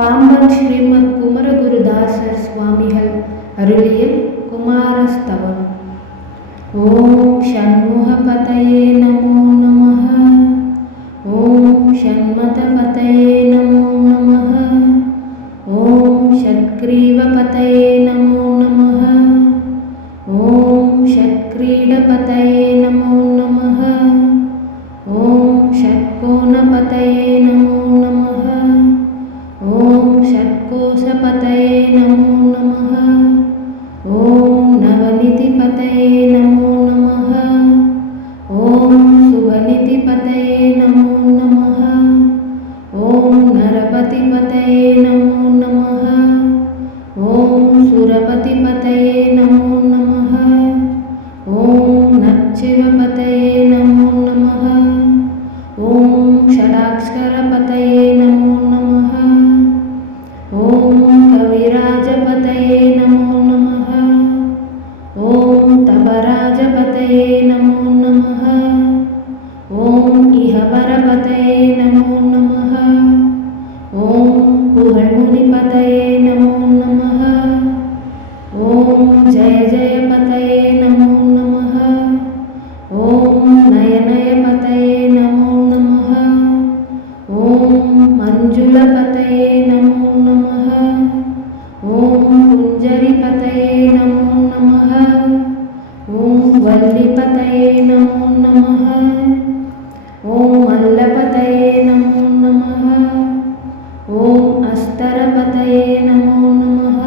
பாம்பன் ஸ்ரீமத் குமரகுருதாசர் சுவாமிகள் அருளிய குமாரஸ்தவம். ஓம் ஷண்முகபதயே நமோ நமः. ஓம் ஷண்மதபதயே நமோ நமः. ஓம் ஷட்கிரீவபதயே நமோ நமः. ஓம் ஷட்கிரீடபதயே நமோ நமः. ஓம் ஷட்கோணபதயே நமோ நமः. ஓம் ஷட்கோசபதயே நமோ நமः. ஓம் நவநிதிபதயே நமோ நமः. ஓம் சுபநிதிபதயே நமோ நமः. ஓம் நரபதிபதயே நமோ நமः. ஓம் சுரபதிபதயே நமோ நமः. ஓம் நச்சிவபதயே நமோ நமः. ஓம் ஷடாக்ஷரபதயே நமோ நமः. ஓம் கவிராஜபதயே நமோ நமः. ஓம் தபராஜபதயே நமோ நமः. ஓம் இஹவரபதயே நமோ நமः. ஓம் புகழ்முனிபதயே நமோ நமः. ஓம் ஜய ஜயபதயே நமோ நமः. ஓம் நயநயபதயே நமோ நமः. ஓம் மஞ்சுளபதயே நமோ நமः. ஓம் குஞ்சரிபதயே நமோ நமः. ஓம் வல்லிபதயே நமோ நமः. ஓம் அல்லபதயே நமோ நமः. ஓம் அஸ்தரபதயே நமோ நமः.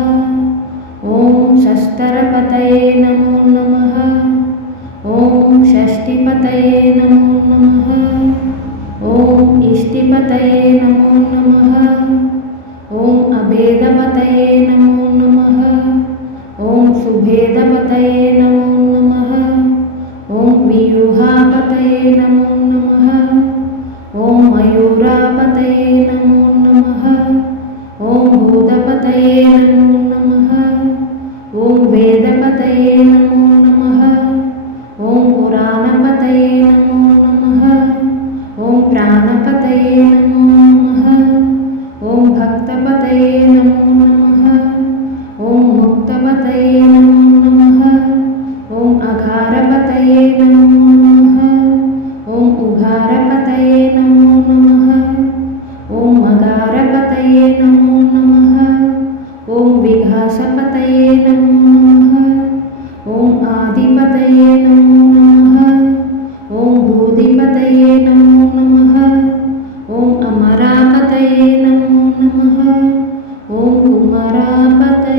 ஓம் சஸ்தரபதயே நமோ நமः. ஓம் ஷஷ்டிபதயே நமோ நமः. ஓம் இஷ்டிபதயே நமோ நமः. ஓம் அபேதபதயே நமோ நமः. ஓம் சுபேதபதயே நமோ நமः. ஓம் வியூஹாபதயே நமோ நமः. ஓம் மயூராபதயே நமோ நமः. ஓம் பூதபதயே நமோ நமः. ஓம் வேதபதயே நமோ நமः. ஓம் புராணபதயே நமோ நமः. ஓம் பிராணபதயே நமோ நமः. ஓம் பக்தபதயே நமோ நமः. ஓம் முக்தபதயே நமோ நமः. ஓம் அகாரபதயே நமோ நமः. ஓம் உகாரபதயே நமோ நமः. ஓம் மகாரபதயே நமோ நமः. ஓம் விகாசபதயே நமோ நமः. ஓம் ஆதிபதயே நமோ நமः. ஓம் பூதிபதயே நமோ நமः. ஓம் அமராபதயே நமோ நமः. ஓம் குமராபதயே